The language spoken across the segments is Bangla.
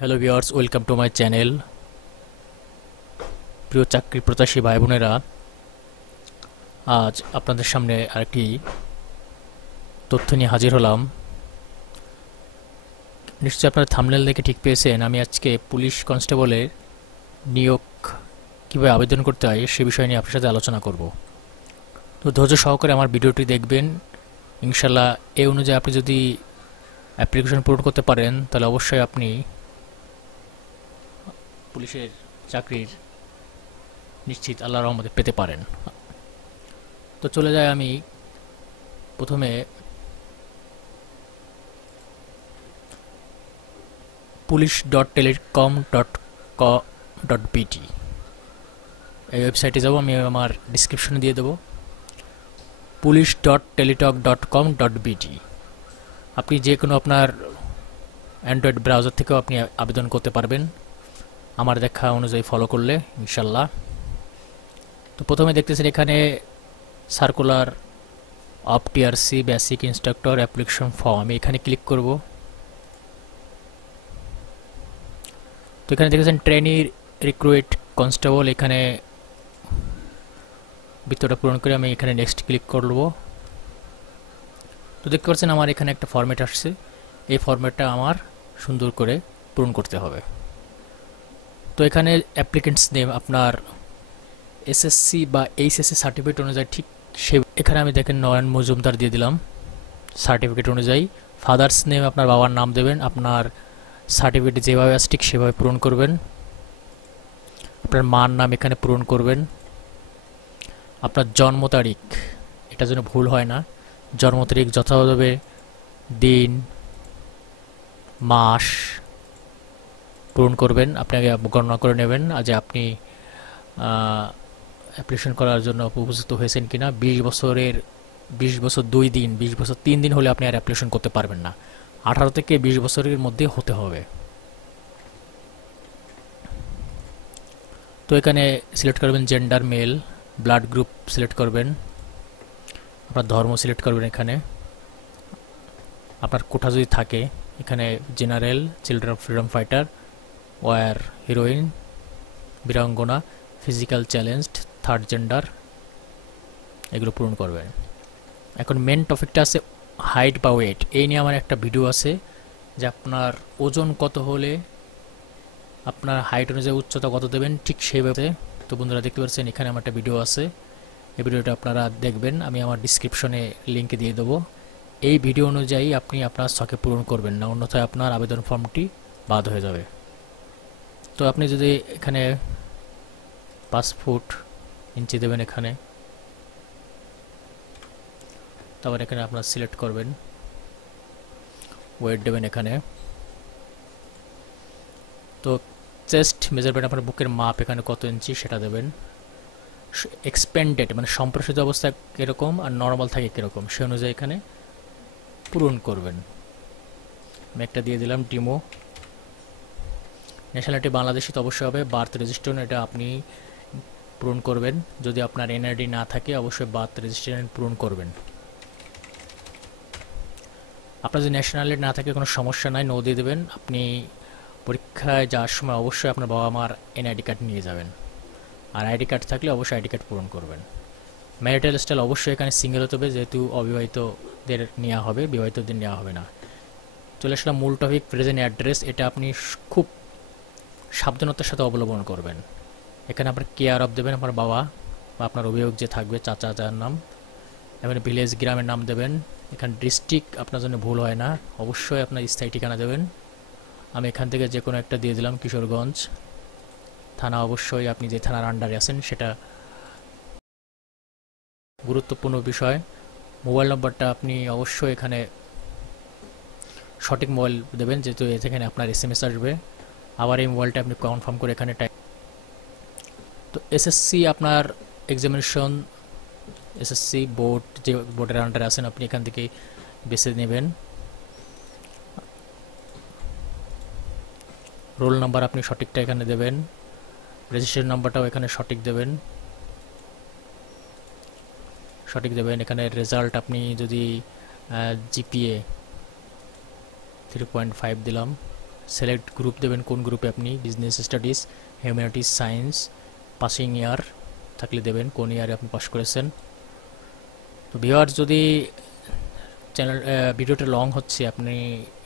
Hello viewers, welcome to my channel. প্রিয় চাকরি প্রত্যাশী ভাই বোনেরা, আজ আপনাদের সামনে আরেকটি তথ্য নিয়ে হাজির হলাম। নিশ্চয়ই আপনারা থাম্বনেল দেখে ঠিক পেয়েছেন, আমি আজকে পুলিশ কনস্টেবলের নিয়োগ কীভাবে আবেদন করতে হয় সে বিষয় নিয়ে আপনার সাথে আলোচনা করব। তো ধৈর্য সহকারে আমার ভিডিওটি দেখবেন। ইনশাল্লাহ এই অনুযায়ী আপনি যদি অ্যাপ্লিকেশন পূরণ করতে পারেন তাহলে অবশ্যই আপনি পুলিশের চাকরির নিশ্চিত আল্লাহর রহমতে পেতে পারেন। তো চলে যায় আমি প্রথমে police.telecom.co.bt এই ওয়েবসাইটে যাব। আমি আমার ডিসক্রিপশনে দিয়ে দেবো police.teletalk.com.bt। আপনি যে কোনো আপনার অ্যান্ড্রয়েড ব্রাউজার থেকেও আপনি আবেদন করতে পারবেন আমার দেখা অনুযায়ী ফলো করলে ইনশাল্লাহ। তো প্রথমে দেখতেছেন এখানে circular of TRC basic instructor application form, আমি এখানে ক্লিক করব। তো এখানে দেখেছেন ট্রেনি রিক্রুইট কনস্টেবল, এখানে ভিতরটা পূরণ করে আমি এখানে নেক্সট ক্লিক করব। তো দেখতে পাচ্ছেন আমার এখানে একটা ফরম্যাট আসছে, এই ফরম্যাটটা আমার সুন্দর করে পূরণ করতে হবে। তো এখানে অ্যাপ্লিকেন্টস নেম আপনার এসএসসি বা এইচএসসি সার্টিফিকেট অনুযায়ী ঠিক সে এখানে আমি দেখেন নয়ন মজুমদার দিয়ে দিলাম সার্টিফিকেট অনুযায়ী। ফাদার্স নেম আপনার বাবার নাম দেবেন, আপনার সার্টিফিকেট যেভাবে আছে ঠিক সেভাবে পূরণ করবেন। আপনার মার নাম এখানে পূরণ করবেন। আপনার জন্ম তারিখ, এটা যেন ভুল হয় না, জন্ম তারিখ যথাযথভাবে দিন মাস পূরণ করবেন। আপনাকে গণনা করে নেবেন যে আপনি অ্যাপ্লিকেশন করার জন্য উপযুক্ত হয়েছেন কিনা। 20 বছর 2 দিন 20 বছর 3 দিন হলে আপনি আর অ্যাপ্লিকেশন করতে পারবেন না, 18 থেকে 20 বছরের মধ্যে হতে হবে। তো এখানে সিলেক্ট করবেন gender mail, blood group select করবেন, আপনার ধর্ম সিলেক্ট করবেন। এখানে আপনার কোটা যদি থাকে এখানে general, children of freedom fighter, war heroine, বীরাঙ্গনা, ফিজিক্যাল চ্যালেঞ্জড, থার্ড জেন্ডার, এগুলো পূরণ করবেন। এখন মেন টপিকটা আছে হাইট বা ওয়েট, এই নিয়ে আমার একটা ভিডিও আছে যে আপনার ওজন কত হলে আপনার হাইট অনুযায়ী উচ্চতা কত দেবেন ঠিক সেইভাবে। তো বন্ধুরা দেখতে পাচ্ছেন এখানে আমার একটা ভিডিও আছে, এই ভিডিওটা আপনারা দেখবেন, আমি আমার ডিসক্রিপশনে লিঙ্ক দিয়ে দেবো। এই ভিডিও অনুযায়ী আপনি আপনার ছকে পূরণ করবেন না, অন্যথায় আপনার আবেদন ফর্মটি বাদ হয়ে যাবে। তো আপনি যদি এখানে 5 ফুট ইঞ্চি দেবেন এখানে, তারপর এখানে আপনার সিলেক্ট করবেন, ওয়েট দেবেন এখানে। তো চেস্ট মেজারমেন্ট আপনার বুকের মাপ এখানে কত ইঞ্চি সেটা দেবেন। এক্সপেন্ডেড মানে সম্প্রসারিত অবস্থা কীরকম আর নর্মাল থাকে কীরকম সে অনুযায়ী এখানে পূরণ করবেন। আমি একটা দিয়ে দিলাম ডিমো। ন্যাশনালিটি বাংলাদেশি তো অবশ্যই হবে, বার্থ রেজিস্ট্রেশন এটা আপনি পূরণ করবেন, যদি আপনার এনআইডি না থাকে অবশ্যই বার্থ রেজিস্ট্রেশন পূরণ করবেন। আপনার যদি ন্যাশনালিটি না থাকে কোনো সমস্যা নাই, নো দিয়ে দেবেন। আপনি পরীক্ষায় যাওয়ার সময় অবশ্যই আপনার বাবা মার এনআইডি কার্ড নিয়ে যাবেন, আর আইডি কার্ড থাকলে অবশ্যই আইডি কার্ড পূরণ করবেন। ম্যারিটাল স্টাইল অবশ্যই এখানে সিঙ্গেল হতে হবে, যেহেতু অবিবাহিতদের নেওয়া হবে, বিবাহিতদের নেওয়া হবে না। চলে আসলাম মূল টপিক, প্রেজেন্ট অ্যাড্রেস, এটা আপনি খুব সাবধানতার সাথে অবলম্বন করবেন। এখানে আপনার কেয়ার অফ দেবেন আপনার বাবা বা আপনার অভিভাবক যে থাকবে চাচা যার নাম, এখানে ভিলেজ গ্রামের নাম দেবেন। এখানে ডিস্ট্রিক্ট আপনার জন্য ভুল হয় না, অবশ্যই আপনার স্থায়ী ঠিকানা দেবেন। আমি এখান থেকে যে কোনো একটা দিয়ে দিলাম কিশোরগঞ্জ। থানা অবশ্যই আপনি যে থানার আন্ডারে আছেন সেটা গুরুত্বপূর্ণ বিষয়। মোবাইল নম্বরটা আপনি অবশ্যই এখানে সঠিক মোবাইল দেবেন, যেহেতু এখানে আপনার এসএমএস আসবে। আবার এই মোবাইলটা আপনি কনফার্ম করে এখানে টাইপ। তো এসএসসি আপনার এক্সামিনেশন, এসএসসি বোর্ড যে বোর্ডের আন্ডারে আছেন আপনি এখান থেকে বেছে নেবেন। রোল নাম্বার আপনি সঠিকটা এখানে দেবেন, রেজিস্ট্রেশন নাম্বারটাও এখানে সঠিক দেবেন। এখানে রেজাল্ট আপনি যদি জিপিএ 3.5 দিলাম, সিলেক্ট গ্রুপ দেবেন, কোন গ্রুপে আপনি business studies, humanities, science, passing ইয়ার থাকলে দেবেন, কোন ইয়ারে আপনি পাস করেছেন। তো ভিউয়ার্স, যদি চ্যানেল ভিডিওটা লং হচ্ছে, আপনি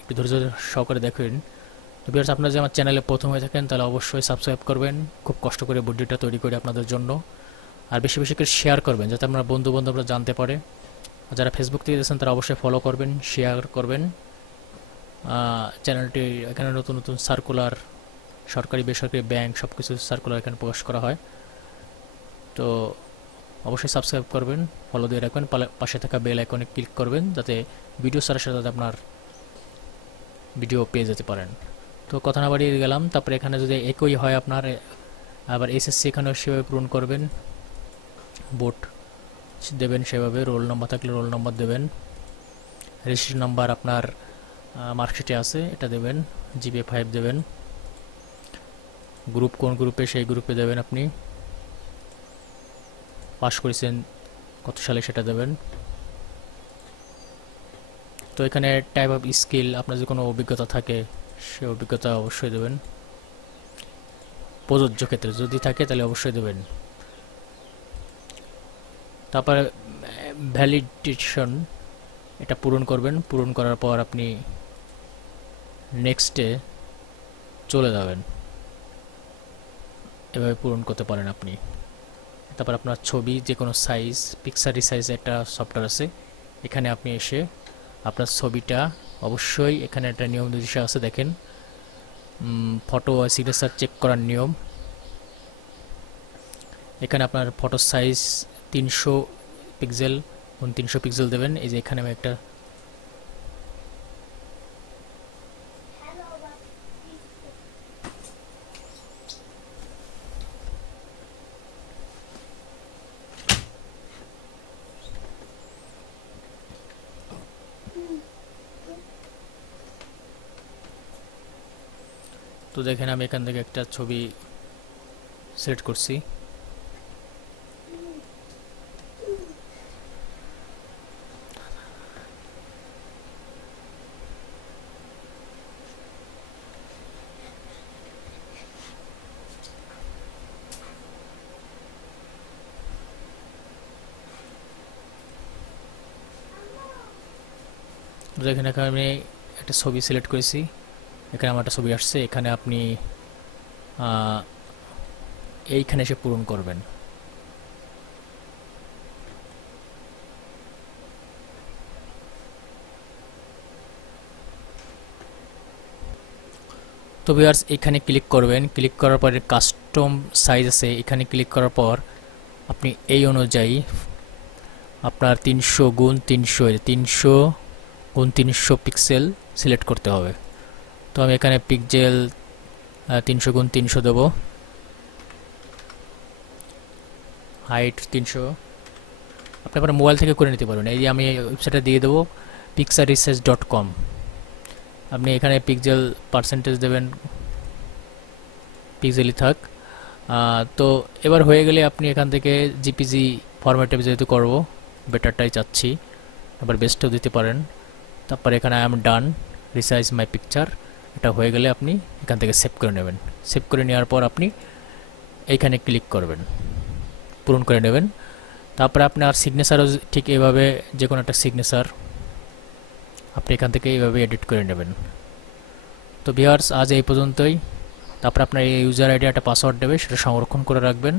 একটু ধৈর্য সহকারে দেখেন। তো ভিউয়ার্স, আপনারা যদি আমার চ্যানেলে প্রথম হয়ে থাকেন তাহলে অবশ্যই সাবস্ক্রাইব করবেন, খুব কষ্ট করে ভিডিওটা তৈরি করি আপনাদের জন্য। আর বেশি বেশি করে শেয়ার করবেন যাতে আপনার বন্ধু বান্ধবরা জানতে পারে। আর যারা ফেসবুক থেকে দেখছেন তারা অবশ্যই ফলো করবেন, শেয়ার করবেন চ্যানেলটি। এখানে নতুন নতুন সার্কুলার, সরকারি বেসরকারি ব্যাংক সব কিছু সার্কুলার এখানে প্রকাশ করা হয়। তো অবশ্যই সাবস্ক্রাইব করবেন, ফলো দিয়ে রাখবেন, পাশে থাকা বেল আইকনে ক্লিক করবেন যাতে ভিডিও ছাড়ার সাথে সাথে আপনার ভিডিও পেয়ে যেতে পারেন। তো কথা না বাড়িয়ে গেলাম। তারপরে এখানে যদি একই হয় আপনার, আবার এসএসসি এখানেও সেভাবে পূরণ করবেন, বোর্ড দেবেন সেভাবে, রোল নম্বর থাকলে রোল নম্বর দেবেন, রেজিস্ট্রেশন নাম্বার আপনার মার্কশিটে আছে এটা দেবেন, জিপিএ 5 দেবেন, গ্রুপ কোন গ্রুপে সেই গ্রুপে দেবেন, আপনি পাস করেছেন কত সালে সেটা দেবেন। তো এখানে টাইপ অফ স্কিল, আপনার যে কোনো অভিজ্ঞতা থাকে সে অভিজ্ঞতা অবশ্যই দেবেন, প্রযোজ্য ক্ষেত্রে যদি থাকে তাহলে অবশ্যই দেবেন। তারপরে ভ্যালিডেশন এটা পূরণ করবেন, পূরণ করার পর আপনি নেক্সটে চলে যাবেন, এভাবে পূরণ করতে পারেন আপনি। তারপর আপনার ছবি যে কোনো সাইজ, পিকচার সাইজ একটা সফটওয়্যার আছে, এখানে আপনি এসে আপনার ছবিটা অবশ্যই, এখানে একটা নিয়ম নির্দেশ আছে দেখেন, ফটো আর সিগনেচার চেক করার নিয়ম। এখানে আপনার ফটো সাইজ 300 পিক্সেল, 300 পিক্সেল দেবেন। এই যে এখানে আমি একটা তো দেখেন আমি এখান থেকে একটা ছবি সিলেক্ট করছি। দেখেন এখানে আমি একটা ছবি সিলেক্ট করেছি, এখানে আমার একটা ছবি আসছে, এখানে আপনি এইখানে এসে পূরণ করবেন। তো ভিউয়ার্স, এখানে ক্লিক করবেন, ক্লিক করার পরে কাস্টম সাইজ আছে, এখানে ক্লিক করার পর আপনি এই অনুযায়ী আপনার 300 গুণ 300 300 গুণ 300 পিক্সেল সিলেক্ট করতে হবে। তো আমি এখানে পিক্সেল 300 গুণ 300 দেব, হাইট 300। আপনি আপনার মোবাইল থেকে করে নিতে পারবেন। এই যে আমি ওয়েবসাইটে দিয়ে দেবো pixarresearch.com। আপনি এখানে পিক্সেল পার্সেন্টেজ দেবেন, পিক্সেলই থাক। তো এবার হয়ে গেলে আপনি এখান থেকে জিপিজি ফরম্যাটে যেহেতু করব, বেটারটাই চাচ্ছি, আবার বেস্টও দিতে পারেন। তারপর এখানে I am done resize my picture, এটা হয়ে গেলে আপনি এখান থেকে সেভ করে নেবেন। সেভ করে নেওয়ার পর আপনি এইখানে ক্লিক করবেন, পূরণ করে নেবেন। তারপরে আপনার সিগনেচারও ঠিক এইভাবে যে কোনো একটা সিগনেচার আপনি এখান থেকে এইভাবে এডিট করে নেবেন। তো ভিউয়ার্স, আজ এই পর্যন্তই। তারপরে আপনার এই ইউজার আইডি একটা পাসওয়ার্ড দেবে, সেটা সংরক্ষণ করে রাখবেন।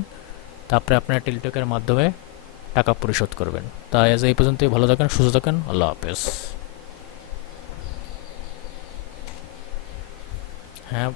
তারপরে আপনার টেলিটকের মাধ্যমে টাকা পরিশোধ করবেন। তাই আজ এই পর্যন্তই। ভালো থাকেন, সুস্থ থাকেন, আল্লাহ হাফেজ। হ্যাঁ।